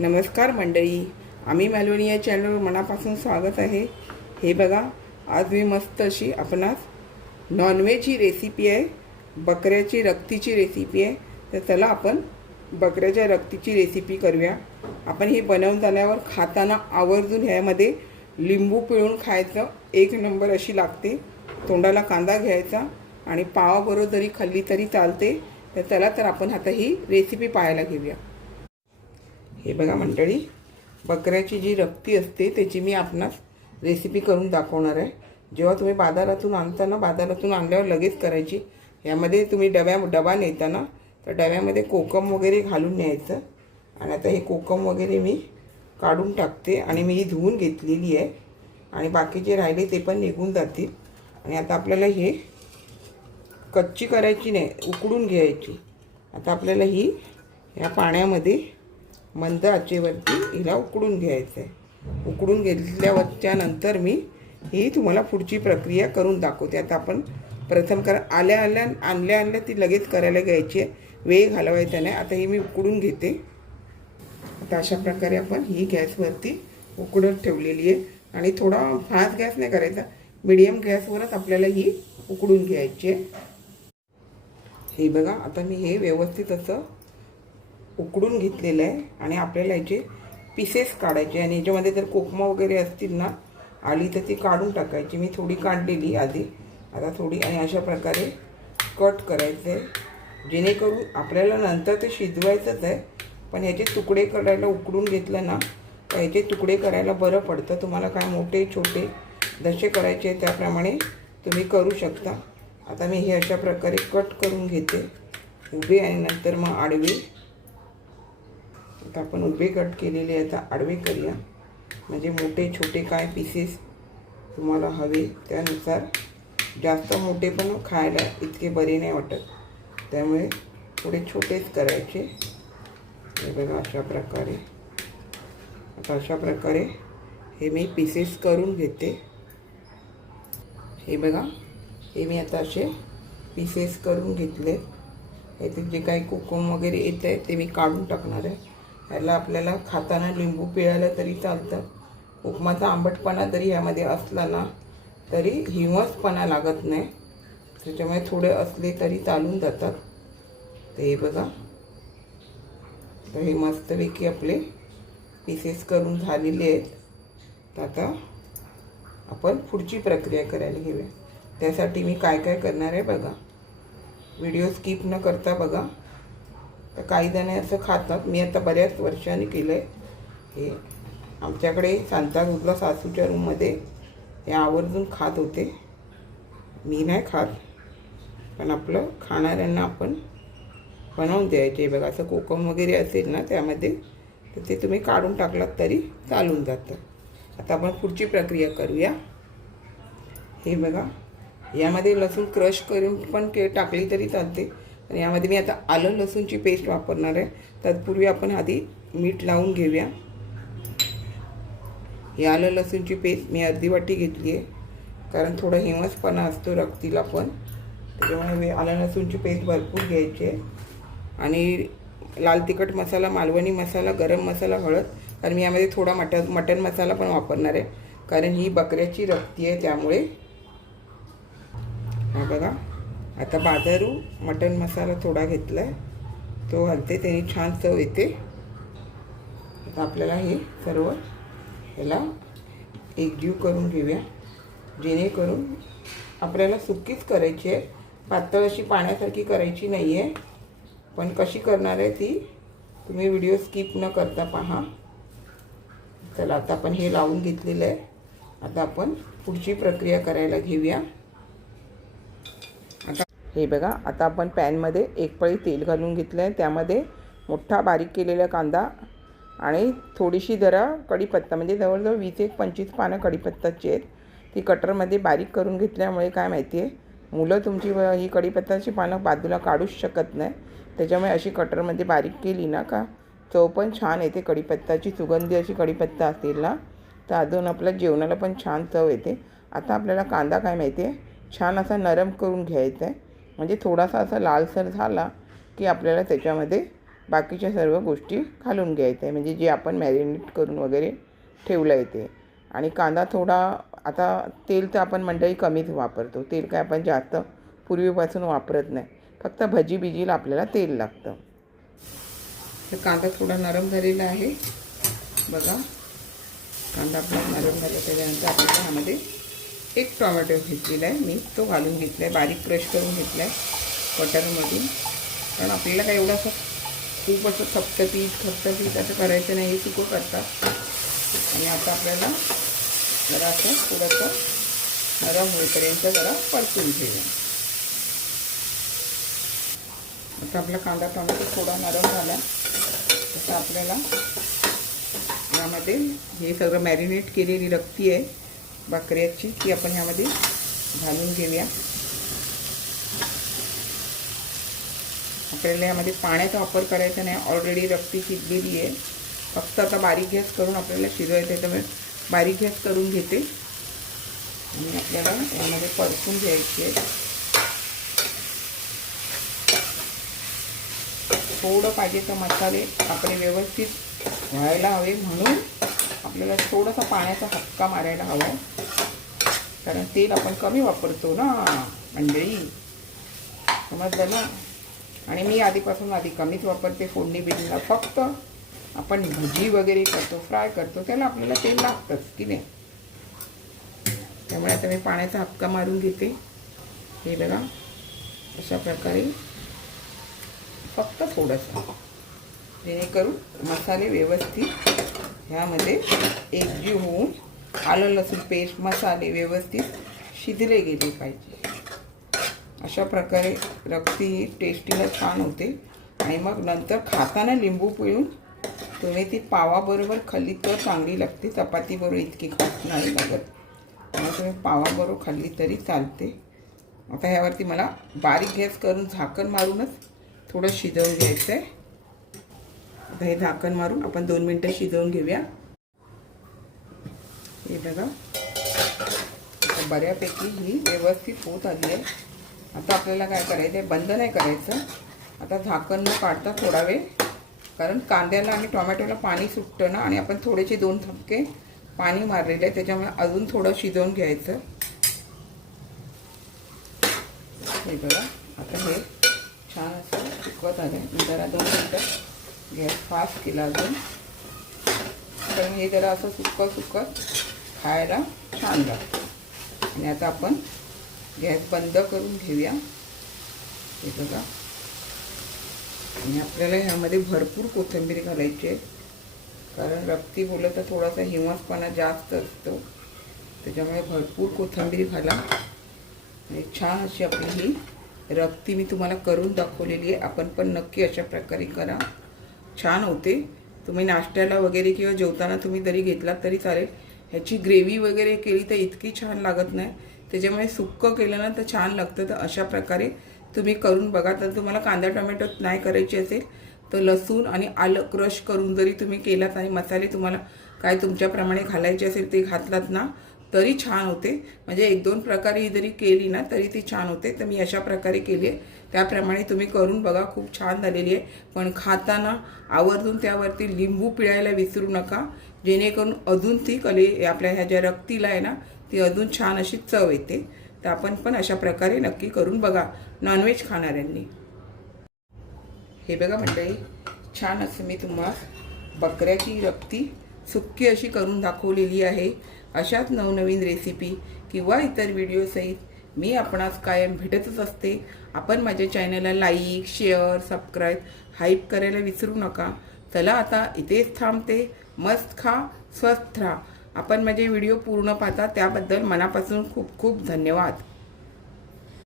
नमस्कार मंडळी, आम्ही मालवणी या चॅनलवर मनापासून स्वागत आहे। हे बघा, आज मी मस्त अशी आपणास नॉनव्हेज ही रेसिपी आहे, बकऱ्याची रक्तीची रेसिपी आहे। तर चला आपण बकऱ्याच्या रक्तीची रेसिपी करूया। आपण हे बनवून झाल्यावर खाताना आवर्जून ह्यामध्ये लिंबू पिळून खायचं, एक नंबर अशी लागते। तोंडाला कांदा घ्यायचा आणि पावाबरोबर जरी खाल्ली तरी चालते। तर चला तर आपण आता ही रेसिपी पाहायला घेऊया। हे बघा मंडळी, बकऱ्याची जी रक्ती असते त्याची मी आपणास रेसिपी करून दाखवणार आहे। जेव्हा तुम्ही बाजारातून आणताना, बाजारातून आणल्यावर लगेच करायची। यामध्ये तुम्ही डबा नेताना तर डब्यामध्ये कोकम वगैरे घालून न्यायचं। आणि आता हे कोकम वगैरे मी काढून टाकते आणि मी ही धुवून घेतलेली आहे आणि बाकीचे राहिले ते पण निघून जातील। आणि आता आपल्याला हे कच्ची करायची नाही, उकडून घ्यायची। आता आपल्याला ही या पाण्यामध्ये मंद आचेवरती हिला उकडून घ्यायचं आहे। उकडून घेतल्यावरच्या नंतर मी ही तुम्हाला पुढची प्रक्रिया करून दाखवते। आता आपण प्रथम आणल्या ती लगेच करायला घ्यायची आहे, वेळ घालवायचा नाही। आता ही मी उकडून घेते। आता अशा प्रकारे आपण ही गॅसवरती उकडत ठेवलेली आहे आणि थोडा फास्ट गॅस नाही करायचा, मीडियम गॅसवरच आपल्याला ही उकडून घ्यायची आहे। हे बघा, आता मी हे व्यवस्थित असं उकडून घेतलेलं आहे आणि आपल्याला याचे पीसेस काढायचे। आणि याच्यामध्ये जर कोकमा वगैरे असतील ना आली तर ती काढून टाकायची। मी थोडी काढलेली आधी, आता थोडी, आणि अशा प्रकारे कट करायचं आहे, जेणेकरून आपल्याला नंतर ते शिजवायचंच आहे। पण याचे तुकडे करायला उकडून घेतलं ना तर याचे तुकडे करायला बरं पडतं। तुम्हाला काय मोठे छोटे जसे करायचे त्याप्रमाणे तुम्ही करू शकता। आता मी हे अशा प्रकारे कट करून घेते, उभे आणि नंतर मग आडवे। आता आपण उभे कट केलेले, आता आडवे करूया, म्हणजे मोठे छोटे काय पीसेस तुम्हाला हवे त्यानुसार। जास्त मोठे पण खायला इतके बरे नाही वाटत, त्यामुळे थोडे छोटेच करायचे। हे बघा अशा प्रकारे। आता अशा प्रकारे हे मी पीसेस करून घेते। हे बघा, हे मी आता असे पीसेस करून घेतले। याचे जे काही कोकम वगैरे येत आहे ते मी काढून टाकणार आहे। याला आपल्याला खाताना लिंबू पिळायला तरी चालतं। कोकमाचा आंबटपणा जरी यामध्ये असला ना तरी हिंवसपणा लागत नाही, त्याच्यामुळे थोडे असले तरी चालून जातात। तर हे बघा, तर हे मस्तपैकी आपले पीसेस करून झालेले आहेत। तर आता आपण पुढची प्रक्रिया करायला घेऊया। त्यासाठी मी काय काय करणार आहे बघा, व्हिडिओ स्किप न करता बघा। तर काही जण असं खातात, मी आता बऱ्याच वर्षांनी केलं आहे हे। आमच्याकडे सांताक्रूजला सासूच्या रूममध्ये हे आवर्जून खात होते, मी नाही खात, पण आपलं खाणाऱ्यांना आपण बनवून द्यायचे। बघा, असं कोकम वगैरे असेल ना त्यामध्ये तर ते तुम्ही काढून टाकलात तरी चालून जातं। आता आपण पुढची प्रक्रिया करूया। हे बघा, यामध्ये लसूण क्रश करून पण टाकली तरी चालते। आणि यामध्ये मी आता आलं लसूणची पेस्ट वापरणार आहे। तत्पूर्वी आपण आधी मीठ लावून घेऊया। ही आलं लसूणची पेस्ट मी अर्धी वाटी घेतली आहे, कारण थोडा हिंवसपणा असतो रक्तीला पण, त्याच्यामुळे आलं लसूणची पेस्ट भरपूर घ्यायची आहे। आणि लाल तिखट मसाला, मालवणी मसाला, गरम मसाला, हळद, कारण मी यामध्ये थोडा मटन मसाला पण वापरणार आहे, कारण ही बकऱ्याची रक्ती आहे त्यामुळे। हा बघा, आता बाजारू मटन मसाला थोडा घेतला आहे, तो घालते, त्याने छान चव येते। आता आपल्याला हे सर्व याला एकजीव करून घेऊया, जेणेकरून आपल्याला सुक्कीच करायची आहे, पातळ अशी पाण्यासारखी करायची नाही आहे। पण कशी करणार आहे ती तुम्ही व्हिडिओ स्किप न करता पहा। चला, आता आपण हे लावून घेतलेलं आहे। आता आपण पुढची प्रक्रिया करायला घेऊया। आता हे बघा, आता आपण पॅनमध्ये एक पळी तेल घालून घेतलं आहे, त्यामध्ये मोठा बारीक केलेला कांदा आणि थोडीशी जरा कढीपत्ता, म्हणजे जवळजवळ 20-25 पानं कढीपत्ताची आहेत। ती कटरमध्ये बारीक करून घेतल्यामुळे काय माहिती आहे, मुलं तुमची ही कढीपत्ताची पानं बाजूला काढूच शकत नाही, त्याच्यामुळे अशी कटरमध्ये बारीक केली ना का चव पण छान येते। कढीपत्ताची सुगंधी अशी कढीपत्ता असेल ना तर अजून आपल्या जेवणाला पण छान चव येते। आता आपल्याला कांदा काय माहिती आहे छान असा नरम करून घ्यायचा आहे, म्हणजे थोडासा असा लालसर झाला की आपल्याला त्याच्यामध्ये बाकीच्या सर्व गोष्टी घालून घ्यायच्या आहे, म्हणजे जे आपण मॅरिनेट करून वगैरे ठेवलं आहे ते. आणि कांदा थोडा, आता तेल तर आपण मंडळी कमीच वापरतो, तेल काय आपण जास्त पूर्वीपासून वापरत नाही, फक्त भजी बिजीला आपल्याला तेल लागतं. तर कांदा थोडा नरम झालेला आहे बघा. कांदा आपला नरम झाला त्याच्यानंतर आपल्याला ह्यामध्ये एक टोमॅटो घेतलेला आहे मी, तो घालून घेतला आहे, बारीक क्रश करून घेतला आहे कटरमधून. कारण आपल्याला काय एवढं असं खूप असं खपटपीठ असं करायचं नाही, हे सुकं करतात. आणि आता आपल्याला जरा असं थोडंसं नरम होईपर्यंत जरा परतून घेऊया. आता आपला कांदा टोमॅटो थोडा नरम झाला, तसं आपल्याला यामध्ये हे सगळं मॅरिनेट केलेली रक्ती आहे बकऱ्याची, ती आपण ह्यामध्ये घालून घेऊया. आपल्याला यामध्ये पाण्याचा वापर करायचा नाही, ऑलरेडी रक्ती शिजलेली आहे. फक्त आता बारीक गॅस करून आपल्याला शिजवायचं आहे, त्यामुळे बारीक गॅस करून घेते आणि आपल्याला यामध्ये परतून घ्यायची आहे. थोडं पाहिजे तर मसाले आपले व्यवस्थित व्हायला हवे, म्हणून आपल्याला थोडासा पाण्याचा हक्का मारायला हवा आहे, कारण तेल आपण कमी वापरतो ना मंडळी, समजलं ना. आणि मी आधी कमीच वापरते फोडणी बिडणीला. फक्त आपण भजी वगैरे करतो, फ्राय करतो, त्याला आपल्याला तेल लागतंच की नाही. त्यामुळे आता मी पाण्याचा हक्का मारून घेते. हे बघा अशा प्रकारे फक्त थोडंसं, जेणेकरून मसाले व्यवस्थित ह्यामध्ये एकजीव होऊन आलं लसूण पेस्ट मसाले व्यवस्थित शिजले गेले पाहिजे. अशा प्रकारे रक्ती ही टेस्टीला छान होते. आणि मग नंतर खाताना लिंबू पिळून तुम्ही ती पावाबरोबर खाल्ली तर चांगली लागते, चपातीबरोबर इतकी खास नाही लागत. मग तुम्ही पावाबरोबर खाल्ली तरी चालते. आता ह्यावरती मला बारीक गॅस करून झाकण मारूनच थोडं शिजवून घ्यायचं आहे. आता हे झाकण मारून आपण 2 मिनटं शिजवून घेऊया. हे बघा आता बऱ्यापैकी ही व्यवस्थित होत आली आहे. आता आपल्याला काय करायचं आहे, बंद नाही करायचं. आता झाकण न काढता थोडा वेळ, कारण कांद्याला आणि टोमॅटोला पाणी सुटतं ना, आणि आपण थोडेसे 2 थपके पाणी मारलेले आहे, त्याच्यामुळे अजून थोडं शिजवून घ्यायचं. हे बघा आता हे छान असं सुकत आलं आहे. जरा 2 मिनटं गॅस फास्ट केला अजून, कारण हे जरा असं सुकत खायला छान लागतं. आणि आता आपण गॅस बंद करून घेऊया. हे बघा, आणि आपल्याला ह्यामध्ये भरपूर कोथिंबीर घालायची आहे, कारण रक्ती बोललं तर थोडासा हिंवासपणा जास्त असतो, त्याच्यामुळे भरपूर कोथिंबीर घाला. आणि छान अशी आपली ही रक्ती मी तुम्हाला करून दाखवलेली आहे. आपण पण नक्की अशा प्रकारे करा, छान होते. तुम्ही नाश्त्याला वगैरे किंवा जेवताना तुम्ही जरी घेतलात तरी चालेल. ह्याची ग्रेव्ही वगैरे केली तर इतकी छान लागत नाही, त्याच्यामुळे सुक्कं केलं ना तर छान लागतं. तर अशा प्रकारे तुम्ही करून बघा. तर तुम्हाला कांदा टोमॅटो नाही करायची असेल तर लसूण आणि आलं क्रश करून जरी तुम्ही केलात आणि मसाले तुम्हाला काय तुमच्याप्रमाणे घालायचे असेल ते घातलात ना तरी छान होते. म्हणजे 1-2 प्रकारे जरी केली ना तरी ती छान होते. तर मी अशा प्रकारे केली आहे, त्याप्रमाणे तुम्ही करून बघा, खूप छान झालेली आहे. पण खाताना आवर्जून त्यावरती लिंबू पिळायला विसरू नका, जेणेकरून अजून ती आपल्या ह्या ज्या रक्तीला आहे ना ती अजून छान अशी चव येते. तर आपण पण अशा प्रकारे नक्की करून बघा नॉनव्हेज खाणाऱ्यांनी. हे बघा मंडळी, छान असं मी तुम्हाला बकऱ्याची रक्ती सुक्की अशी करून दाखवलेली आहे. अशाच नवनवीन रेसिपी किंवा इतर व्हिडिओसहित मी आपणास कायम भेटतच असते. आपण माझ्या चॅनलला लाईक शेअर सबस्क्राईब हाईप करायला विसरू नका. चला आता इथेच थांबते. मस्त खा, स्वस्थ राहा. आपण माझे व्हिडिओ पूर्ण पाहता त्याबद्दल मनापासून खूप खूप धन्यवाद.